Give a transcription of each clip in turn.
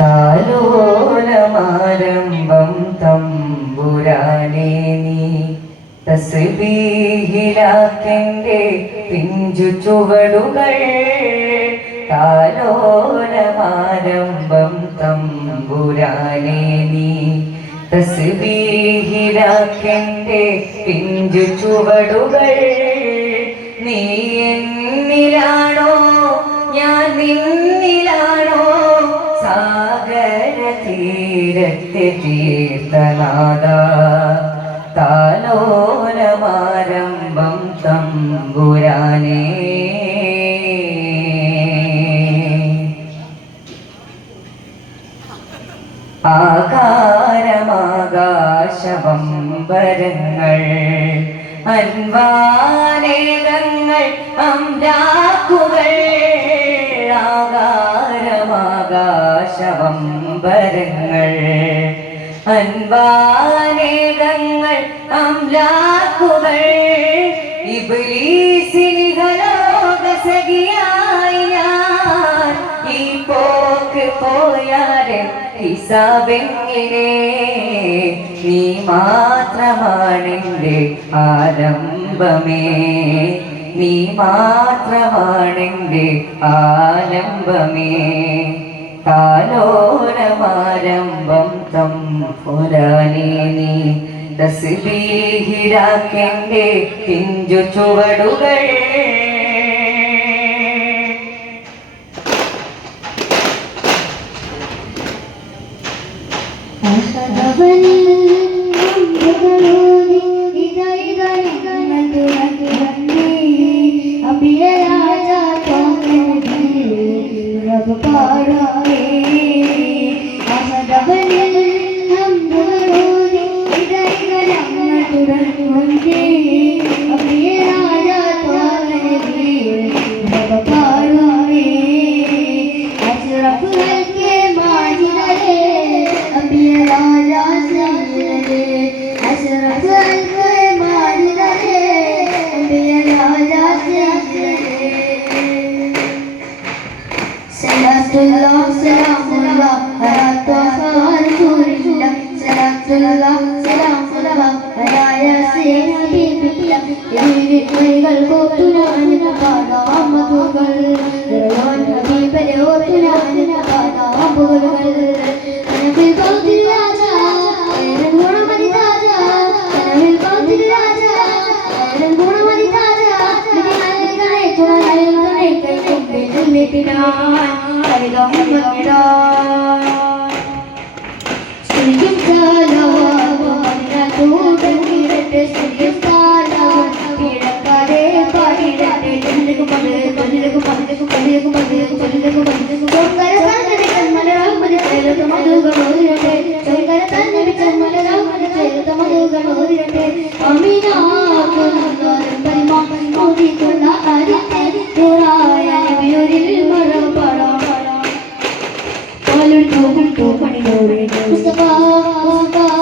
താലോലമാരംഭം തമ്പുരാനെ നീ തസ്ബീഹിലാക്കെന്റെ പിഞ്ചു ചുവടുകൾ താലോലമാരംഭം തമ്പുരാനെ നീ തസ്ബീഹിലാക്കെന്റെ പിഞ്ചു ചുവടുകൾ തീരത്തെ തീർത്ഥനാഥ താലോലമാരംഭം തമ്പുരാനേ. ആകാരമാകാശവംബരങ്ങൾ അൻവാനേകങ്ങൾ അംരാക്കുകൾ ആകാരമാകാശവംബരങ്ങൾ അൻവാനേകങ്ങൾ അംലാക്കുകൾ. ഇബ്ലീസിനിഹലോകസഖിയായി ഞാൻ. ഈ പോക്ക് പോയാൽ ഹിസാബെങ്ങനെ. നീ മാത്രമാണെന്റെ ആരംഭമേ നീ മാത്രമാണെന്റെ ആലംബമേ. കാലോരമാരംഭം തം പുരാനേ നീ തസ്ബീഹിലാക്കെന്റെ പിഞ്ചു ചുവടുകൾ കൂട്ടങ്ങിരട്ടെ സ്തുതിക്കും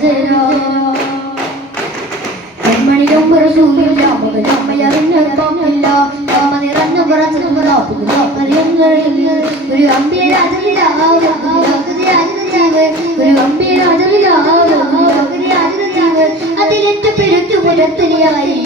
ചേരോ കൺമണിയും റസൂലില്ല മുതലമ്മയറിഞ്ഞില്ല അമ്മ നിറഞ്ഞ പറച്ചില്ല ഒരു അമ്പിയ രാജനില്ല ഒരു അമ്പിയ രാജനില്ല അതിലെന്റെ പെരുത്തു പുരത്തലിയായി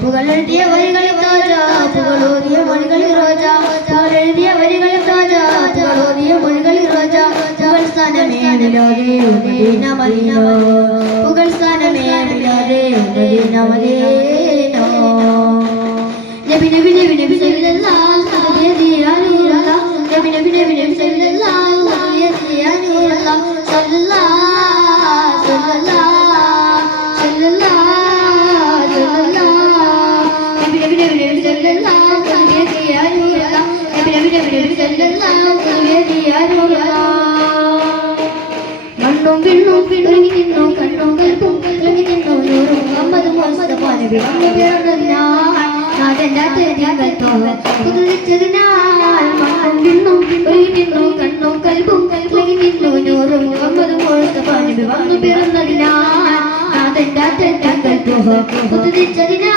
പുകളെഴുതിയ വരികളിൽ താജ പുകളോതിയ മണികളിൽ റോജ പുകളെഴുതിയ വരികളിൽ താജ പുകളോതിയ മണികളിൽ റോജ പുകൾ സ്ഥാനമേ മിലാദേ മദീന പുകൾ സ്ഥാനമേ മിലാദേ മദീന നബി നബി നബി നബി സല്ലല്ലാഹു അലൈഹി വസല്ലം നബി നബി നബി നബി മണ്ണും പിണ്ണും പിണുങ്ങി നിന്നു കണ്ണും കൽപ്പും കലങ്ങി നിന്നു നൂറും പുതുതിച്ചതിനാൽ മണ്ണും കണ്ണുകൾ കൽപ്പും നൂറും വിളങ്ങി പിറന്നതിനാൽ നാഥന്റെ തിരികൽത്തോ പുതുതിച്ചതിനാൽ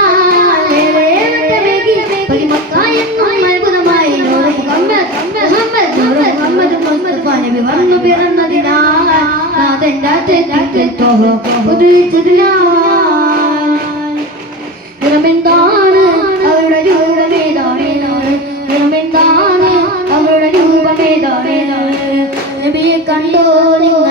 മുഹമ്മദ് മുസ്തഫ നബി വന്നു പിറന്നതിനാൽ നാഥന്റെ തെറ്റിക്കൽത്തോ ഉദിച്ചതിനാൽ നിറമെന്താണ് അവരുടെ രൂപമേതാണ് നിറമെന്താണ് അവരുടെ രൂപമേതാണ് നബിയെ കണ്ടോ നിങ്ങൾ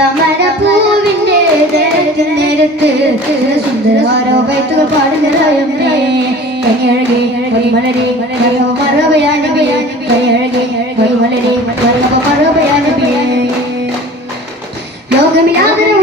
തമരപ്പൂവിന്റെ നേരത്ത് സുന്ദരമാരോ വൈത്തുകൾ പാടുന്നതായുമേ. കനിയഴകി മലരി മറവയാനബി കനിയഴകി മലരി മറവയാനബി ലോകമിലാതരവോടെ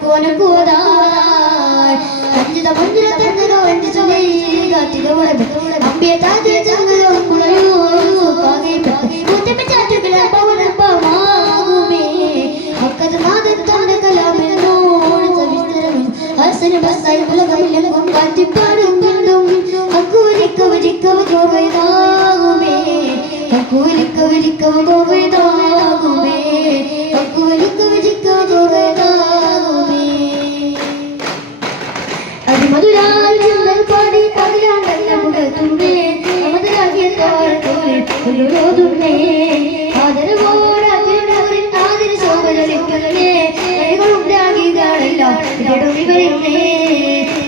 പോനക്കുവതായി അഞ്ചിത മഞ്ചില തന്നരോ അഞ്ചു ചൊല്ലി കാത്തിക വരവ് അമ്പിയ താതിയ ചങ്ങലോ കുളയോ പാകെ പാകെ മുത്തമ്മ ചാറ്റുകളെ പവനപ്പമാകുമേ അക്കത് നാദത്തോടെ കലാമെന്നോട് സവിസ്തരമേ ഹസന ബസായി ഉലകമില്ലെങ്കും കാറ്റിപ്പാടും വീണ്ടും അക്കൂലിക്കവരിക്കവ ഗോവൈതാകുമേ അക്കൂലിക്കവരിക്കവ ഗോവൈതാകുമേ കൈകളുണ്ടാകിയതാണെല്ലാം ഇടൊഴി വരുന്നേ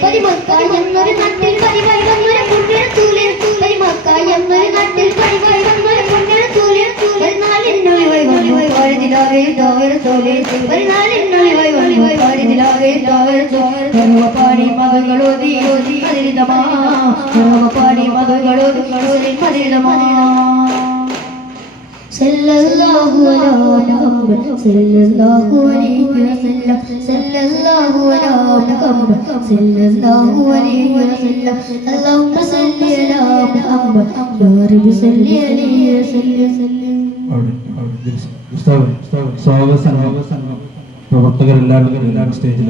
പരിമക്കായി എന്നൊരു നട്ടിൽ പരിവായി വന്നൊരു പുണ്യത്തൂലിൽ പരിമക്കായി എന്നൊരു നട്ടിൽ പരിവായി വന്നൊരു പുണ്യത്തൂലിൽ പരിനാലിനൊളിവായി വന്നു പാരതിലാകെ താവര തോലെ പരിനാലിനൊളിവായി വന്നു പാരതിലാകെ താവര തോലെ പാടി മകളോതി ഓതി മതിരിതമാ പാടി മകളോതി സല്ലല്ലാഹു അലാ മുഹമ്മദ് സല്ലല്ലാഹു അലൈഹി വസല്ലം സല്ലല്ലാഹു അലാ സല്ലല്ലാഹു അലൈഹി വസല്ലം. അല്ലാഹുമ്മ സ്റ്റേജിൽ